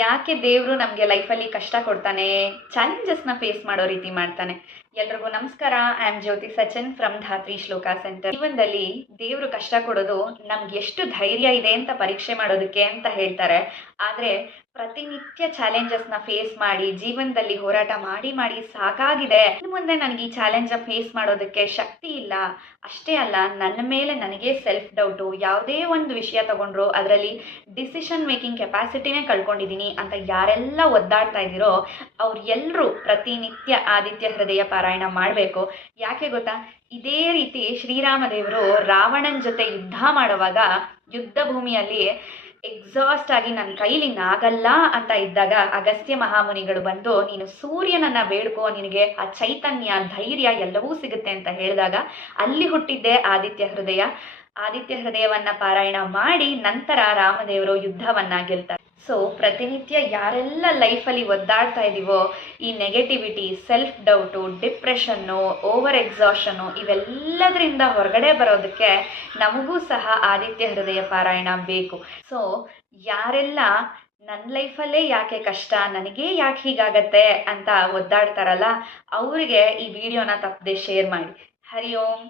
ಯಾಕೆ ದೇವರು ನಮಗೆ ಲೈಫಲ್ಲಿ ಕಷ್ಟ ಕೊಡ್ತಾನೆ, ಚಾಲೆಂಜಸ್ನ ಫೇಸ್ ಮಾಡೋ ರೀತಿ ಮಾಡ್ತಾನೆ. ಎಲ್ರಿಗೂ ನಮಸ್ಕಾರ. I am Jyothi Sachin from Dhatri Shloka centre. ಜೀವನದಲ್ಲಿ ದೇವರು ಕಷ್ಟ ಕೊಡೋದು ನಮ್ಗೆ ಎಷ್ಟು ಧೈರ್ಯ ಇದೆ ಅಂತ ಪರೀಕ್ಷೆ ಮಾಡೋದಕ್ಕೆ ಅಂತ ಹೇಳ್ತಾರೆ. ಆದರೆ ಪ್ರತಿನಿತ್ಯ ಚಾಲೆಂಜಸ್ನ ಫೇಸ್ ಮಾಡಿ ಜೀವನದಲ್ಲಿ ಹೋರಾಟ ಮಾಡಿ ಮಾಡಿ ಸಾಕಾಗಿದೆ, ಇನ್ನು ಮುಂದೆ ನನಗೆ ಈ ಚಾಲೆಂಜ್ ಫೇಸ್ ಮಾಡೋದಕ್ಕೆ ಶಕ್ತಿ ಇಲ್ಲ, ಅಷ್ಟೇ ಅಲ್ಲ ನನ್ನ ಮೇಲೆ ನನಗೆ ಸೆಲ್ಫ್ ಡೌಟು, ಯಾವುದೇ ಒಂದು ವಿಷಯ ತಗೊಂಡ್ರು ಅದರಲ್ಲಿ ಡಿಸಿಷನ್ ಮೇಕಿಂಗ್ ಕೆಪಾಸಿಟಿನೇ ಕಳ್ಕೊಂಡಿದ್ದೀನಿ ಅಂತ ಯಾರೆಲ್ಲ ಒದ್ದಾಡ್ತಾ ಇದ್ದೀರೋ ಅವ್ರು ಎಲ್ಲರೂ ಪ್ರತಿನಿತ್ಯ ಆದಿತ್ಯ ಹೃದಯ ಪಾರಾಯಣ ಮಾಡಬೇಕು. ಯಾಕೆ ಗೊತ್ತಾ, ಇದೇ ರೀತಿ ಶ್ರೀರಾಮ ದೇವರು ರಾವಣನ ಜೊತೆ ಯುದ್ಧ ಮಾಡುವಾಗ ಯುದ್ಧ ಭೂಮಿಯಲ್ಲಿ ಎಕ್ಸಾಸ್ಟ್ ಆಗಿ ನನ್ನ ಕೈಲಿ ಆಗಲ್ಲ ಅಂತ ಇದ್ದಾಗ ಅಗಸ್ತ್ಯ ಮಹಾಮುನಿಗಳು ಬಂದು ನೀನು ಸೂರ್ಯನನ್ನ ಬೇಡ್ಕೋ, ನಿನಗೆ ಆ ಚೈತನ್ಯ ಧೈರ್ಯ ಎಲ್ಲವೂ ಸಿಗುತ್ತೆ ಅಂತ ಹೇಳಿದಾಗ ಅಲ್ಲಿ ಹುಟ್ಟಿದ್ದೆ ಆದಿತ್ಯ ಹೃದಯ. ಆದಿತ್ಯ ಹೃದಯವನ್ನ ಪಾರಾಯಣ ಮಾಡಿ ನಂತರ ರಾಮದೇವರು ಯುದ್ಧವನ್ನ ಗೆಲ್ತಾರೆ. ಸೊ ಪ್ರತಿನಿತ್ಯ ಯಾರೆಲ್ಲ ಲೈಫಲ್ಲಿ ಒದ್ದಾಡ್ತಾ ಇದ್ದೀವೋ ಈ negativity, self doubt, depression, over exhaustion ಇವೆಲ್ಲದರಿಂದ ಹೊರಗಡೆ ಬರೋದಕ್ಕೆ ನಮಗೂ ಸಹ ಆದಿತ್ಯ ಹೃದಯ ಪಾರಾಯಣ ಬೇಕು. ಸೊ ಯಾರೆಲ್ಲ ನನ್ನ ಲೈಫಲ್ಲೇ ಯಾಕೆ ಕಷ್ಟ, ನನಗೇ ಯಾಕೆ ಹೀಗಾಗತ್ತೆ ಅಂತ ಒದ್ದಾಡ್ತಾರಲ್ಲ ಅವರಿಗೆ ಈ ವಿಡಿಯೋನ ತಪ್ಪದೆ ಶೇರ್ ಮಾಡಿ. ಹರಿ ಓಂ.